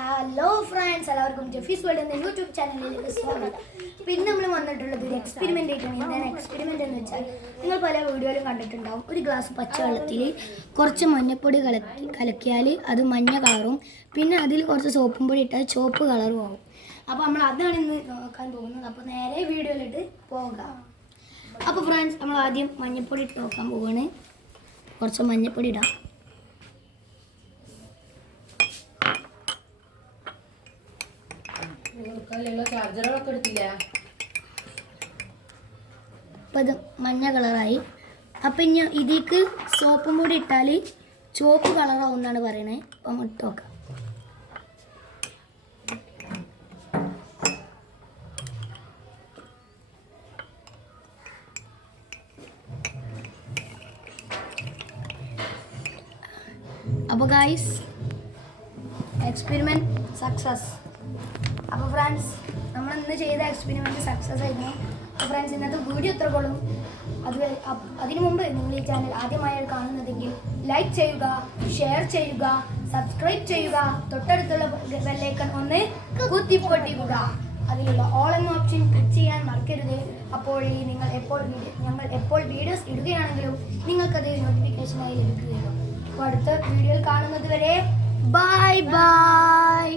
Hello friends, എല്ലാവർക്കും ജെഫീസ് world എന്ന YouTube ചാനലിലേക്ക് സ്വാഗതം. അപ്പോൾ ഇന്ന് നമ്മൾ വന്നിട്ടുള്ളത് ഒരു എക്സ്പെരിമെൻ്റ് ആയിട്ടാണ്. എന്താണ് എക്സ്പെരിമെൻ്റ് എന്ന് വെച്ചാൽ, നിങ്ങൾ പല വീഡിയോയിലും കണ്ടിട്ടുണ്ടാവും. ഒരു ഗ്ലാസ് പച്ചവെള്ളത്തിൽ കുറച്ച് മഞ്ഞൾപ്പൊടി കലക്കിയാൽ അത് മഞ്ഞ കളറും, പിന്നെ അതിൽ കുറച്ച് സോപ്പും പൊടി ഇട്ടാൽ ചുവപ്പ് കളറും ആവും. അപ്പോൾ നമ്മൾ അതാണ് ഇന്ന് നോക്കാൻ പോകുന്നത്. അപ്പോൾ നേരെ വീഡിയോയിലിട്ട് പോകാം. അപ്പോൾ ഫ്രണ്ട്സ്, നമ്മൾ ആദ്യം മഞ്ഞൾപ്പൊടി ഇട്ട് നോക്കാൻ പോവുകയാണ്. കുറച്ച് മഞ്ഞൾപ്പൊടി ഇടാം. അപ്പം ഇത് മഞ്ഞ കളറായി. അപ്പം ഇനി ഇതിലേക്ക് സോപ്പും കൂടി ഇട്ടാൽ ചുവപ്പ് കളറാവും എന്നാണ് പറയണേ. അപ്പം ഇട്ട് നോക്കാം. അപ്പോൾ ഗായ്സ്, എക്സ്പെരിമെൻറ്റ് സക്സസ്. അപ്പോൾ ഫ്രണ്ട്സ്, നമ്മൾ ഇന്ന് ചെയ്ത എക്സ്പെരിമെൻറ്റ് സക്സസ് ആയിരുന്നു. അപ്പോൾ ഫ്രണ്ട്സ്, ഇന്നത്തെ വീഡിയോ എത്ര കൊള്ളും. അതിനു മുമ്പ് നിങ്ങൾ ഈ ചാനൽ ആദ്യമായാണ് കാണുന്നതെങ്കിൽ ലൈക്ക് ചെയ്യുക, ഷെയർ ചെയ്യുക, സബ്സ്ക്രൈബ് ചെയ്യുക, തൊട്ടടുത്തുള്ള ബെല്ലൈക്കൺ ഒന്ന് കുത്തിപ്പൊട്ടിക്കുക. അതിലുള്ള ഓൾ എന്ന ഓപ്ഷൻ ക്ലിക്ക് ചെയ്യാൻ മറക്കരുത്. അപ്പോൾ ഞങ്ങൾ എപ്പോൾ വീഡിയോസ് ഇടുകയാണെങ്കിലും നിങ്ങൾക്കത് നോട്ടിഫിക്കേഷനായി ലഭിക്കുകയുള്ളൂ. അപ്പോൾ അടുത്ത വീഡിയോയിൽ കാണുന്നത് വരെ ബൈ ബൈ.